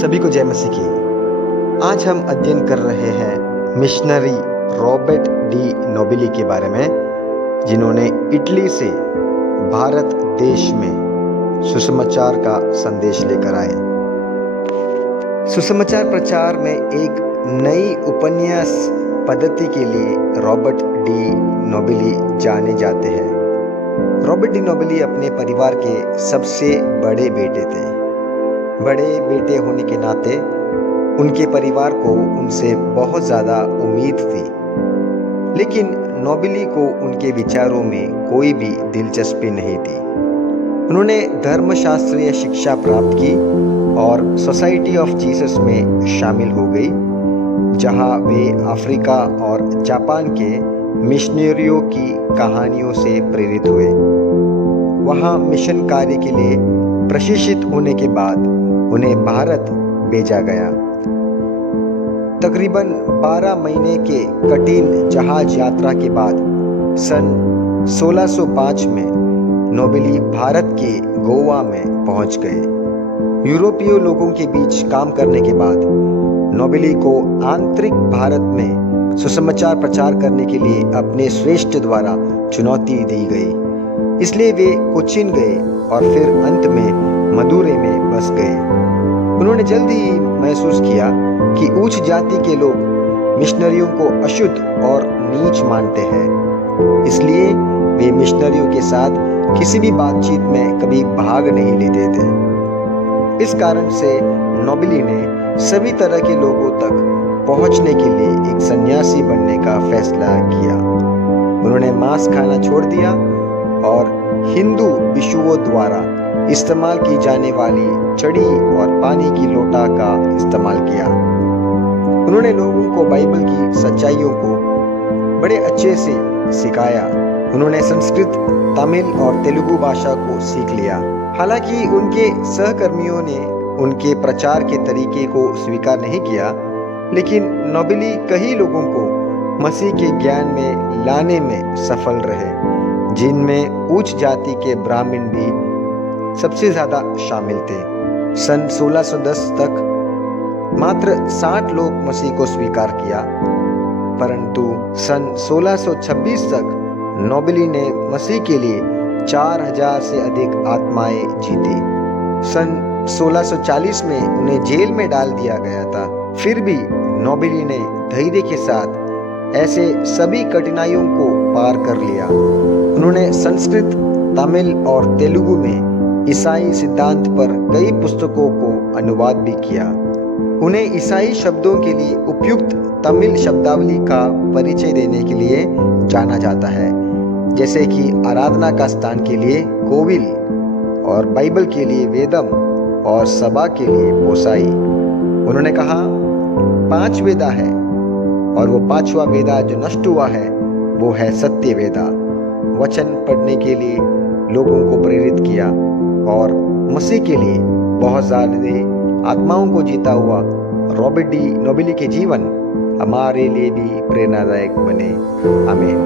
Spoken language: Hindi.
सभी को जय मसीह की। आज हम अध्ययन कर रहे हैं मिशनरी रॉबर्ट डी नोबिली के बारे में, जिन्होंने इटली से भारत देश में सुसमाचार का संदेश लेकर आए। सुसमाचार प्रचार में एक नई उपन्यास पद्धति के लिए रॉबर्ट डी नोबिली जाने जाते हैं। रॉबर्ट डी नोबिली अपने परिवार के सबसे बड़े बेटे थे। बड़े बेटे होने के नाते उनके परिवार को उनसे बहुत ज़्यादा उम्मीद थी, लेकिन नोबिली को उनके विचारों में कोई भी दिलचस्पी नहीं थी। उन्होंने धर्मशास्त्रीय शिक्षा प्राप्त की और सोसाइटी ऑफ जीसस में शामिल हो गई, जहां वे अफ्रीका और जापान के मिशनरियों की कहानियों से प्रेरित हुए। वहां मिशन कार्य के लिए प्रशिक्षित होने के बाद उन्हें भारत भेजा गया। तकरीबन 12 महीने के कठिन जहाज यात्रा के बाद सन 1605 में नोबिली भारत के गोवा में पहुंच गए। यूरोपीय लोगों के बीच काम करने के बाद नोबिली को आंतरिक भारत में सुसमाचार प्रचार करने के लिए अपने श्रेष्ठ द्वारा चुनौती दी गई। इसलिए वे कोचिन गए और फिर अंत में मदुरै में बस गए। उन्होंने जल्दी ही महसूस किया कि उच्च जाति के लोग मिशनरियों को अशुद्ध और नीच मानते हैं, इसलिए वे मिशनरियों के साथ किसी भी बातचीत में कभी भाग नहीं लेते थे। इस कारण से नोबिली ने सभी तरह के लोगों तक पहुंचने के लिए एक सन्यासी बनने का फैसला किया। उन्होंने मांस खाना छोड़ दिया और हिंदू भिक्षुओं द्वारा इस्तेमाल की जाने वाली छड़ी और पानी की लोटा का इस्तेमाल किया। उन्होंने लोगों को बाइबल की सच्चाइयों को बड़े अच्छे से सिखाया। उन्होंने संस्कृत, तमिल और तेलुगु भाषा को सीख लिया। हालांकि उनके सहकर्मियों ने उनके प्रचार के तरीके को स्वीकार नहीं किया, लेकिन नोबिली कई लोगों को मसीह के ज्ञान में लाने में सफल रहे, जिनमें उच्च जाति के ब्राह्मण भी सबसे ज़्यादा शामिल थे। सन 1610 तक मात्र 60 लोग मसीह को स्वीकार किया, परंतु सन 1626 तक नोबिली ने मसीह के लिए 4000 से अधिक आत्माएं जीती। सन 1640 में उन्हें जेल में डाल दिया गया था। फिर भी नोबिली ने धैर्य के साथ ऐसे सभी कठिनाइयों को पार कर लिया। उन्होंने संस्कृत, तमिल और तेलुगु में ईसाई सिद्धांत पर कई पुस्तकों को अनुवाद भी किया। उन्हें ईसाई शब्दों के लिए उपयुक्त तमिल शब्दावली का परिचय देने के लिए जाना जाता है, जैसे कि आराधना का स्थान के लिए कोविल और बाइबल के लिए वेदम और सभा के लिए पोसाई। उन्होंने कहा 5 वेदा है और वो 5वां वेदा जो नष्ट हुआ है वो है सत्य वेदा। वचन पढ़ने के लिए लोगों को प्रेरित किया और मसीह के लिए बहुत ज़्यादा आत्माओं को जीता हुआ रॉबर्ट डी नोबिली के जीवन हमारे लिए भी प्रेरणादायक बने। आमीन।